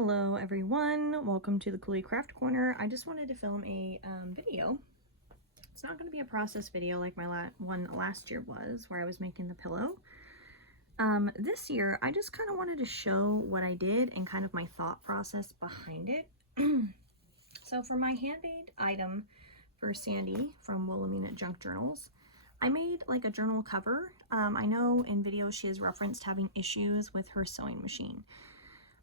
Hello everyone, welcome to the Cooley Craft Corner. I just wanted to film a video. It's not going to be a process video like my one last year was, where I was making the pillow. This year, I just kind of wanted to show what I did and kind of my thought process behind it. So for my handmade item for Sandy from Wilhelmina Junk Journals, I made like a journal cover. I know in videos she has referenced having issues with her sewing machine.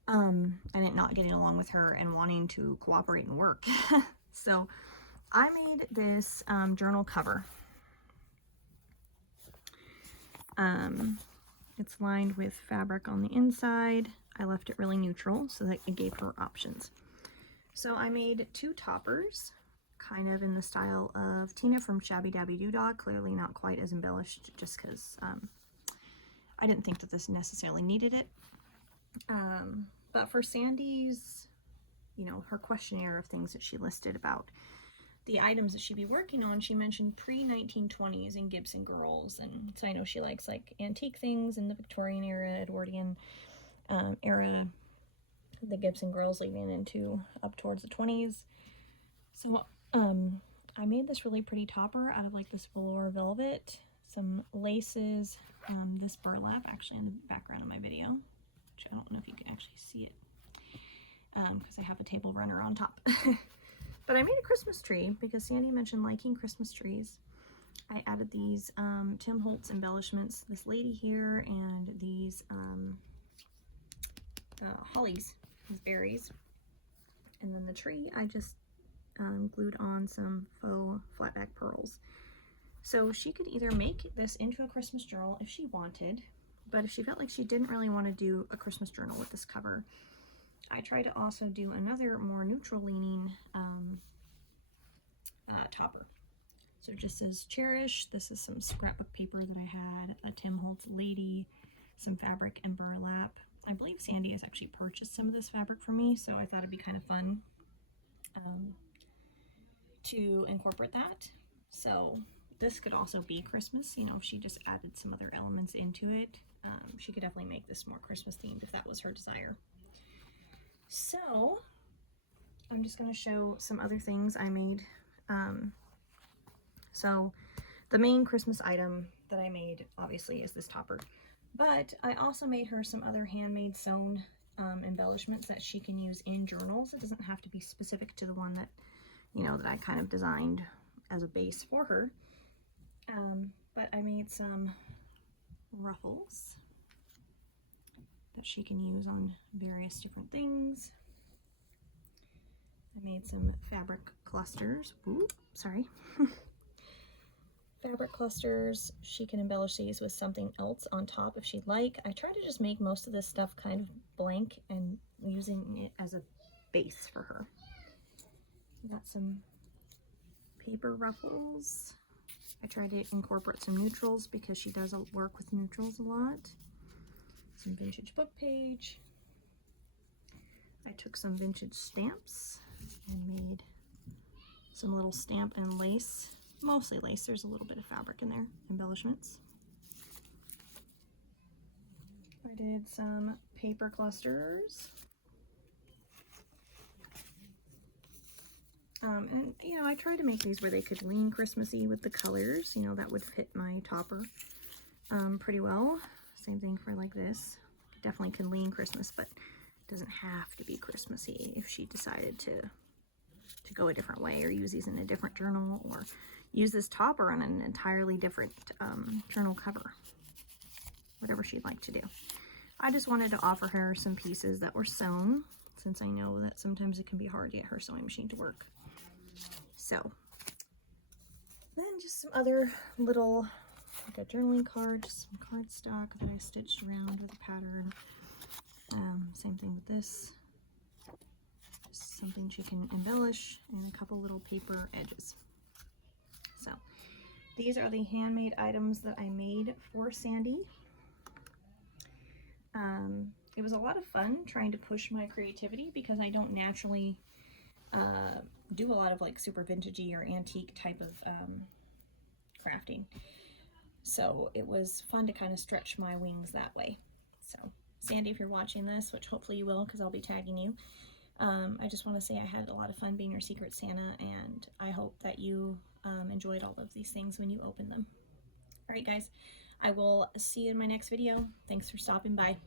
And it not getting along with her and wanting to cooperate and work. So I made this journal cover. It's lined with fabric on the inside. I left it really neutral so that it gave her options. So I made two toppers, kind of in the style of Tina from Shabby Dabby Doodah, clearly not quite as embellished just because I didn't think that this necessarily needed it. But for Sandy's, her questionnaire of things that she listed about the items that she'd be working on, she mentioned pre-1920s and Gibson girls. And so I know she likes like antique things in the Victorian era, Edwardian era, the Gibson girls leading into up towards the 20s. So I made this really pretty topper out of like this velour velvet, some laces, this burlap actually in the background of my video. I don't know if you can actually see it because I have a table runner on top. But I made a Christmas tree because Sandy mentioned liking Christmas trees. I added these Tim Holtz embellishments, this lady here, and these hollies, these berries. And then the tree, I just glued on some faux flatback pearls. So she could either make this into a Christmas journal if she wanted, but if she felt like she didn't really want to do a Christmas journal with this cover, I tried to also do another more neutral leaning topper. So it just says Cherish. This is some scrapbook paper that I had, a Tim Holtz lady, some fabric and burlap. I believe Sandy has actually purchased some of this fabric for me, so I thought it'd be kind of fun to incorporate that. So this could also be Christmas, if she just added some other elements into it. She could definitely make this more Christmas themed if that was her desire. So I'm just going to show some other things I made. So the main Christmas item that I made obviously is this topper, but I also made her some other handmade sewn embellishments that she can use in journals. It doesn't have to be specific to the one that that I kind of designed as a base for her. But I made some ruffles that she can use on various different things. I made some fabric clusters. Ooh, sorry. Fabric clusters. She can embellish these with something else on top if she'd like. I try to just make most of this stuff kind of blank and using it as a base for her. Got some paper ruffles. I tried to incorporate some neutrals because she does work with neutrals a lot. Some vintage book page. I took some vintage stamps and made some little stamp and lace, mostly lace, there's a little bit of fabric in there, embellishments. I did some paper clusters. And I tried to make these where they could lean Christmassy with the colors, that would fit my topper pretty well. Same thing for like this. Definitely can lean Christmas, but it doesn't have to be Christmassy if she decided to go a different way, or use these in a different journal, or use this topper on an entirely different journal cover. Whatever she'd like to do. I just wanted to offer her some pieces that were sewn, since I know that sometimes it can be hard to get her sewing machine to work. So then just some other little, like a journaling card, just some cardstock that I stitched around with a pattern. Same thing with this. Just something she can embellish, and a couple little paper edges. So these are the handmade items that I made for Sandy. It was a lot of fun trying to push my creativity because I don't naturally do a lot of like super vintagey or antique type of crafting. So it was fun to kind of stretch my wings that way. So Sandy, if you're watching this, which hopefully you will because I'll be tagging you, I just want to say I had a lot of fun being your Secret Santa, and I hope that you enjoyed all of these things when you open them. All right, guys, I will see you in my next video. Thanks for stopping by.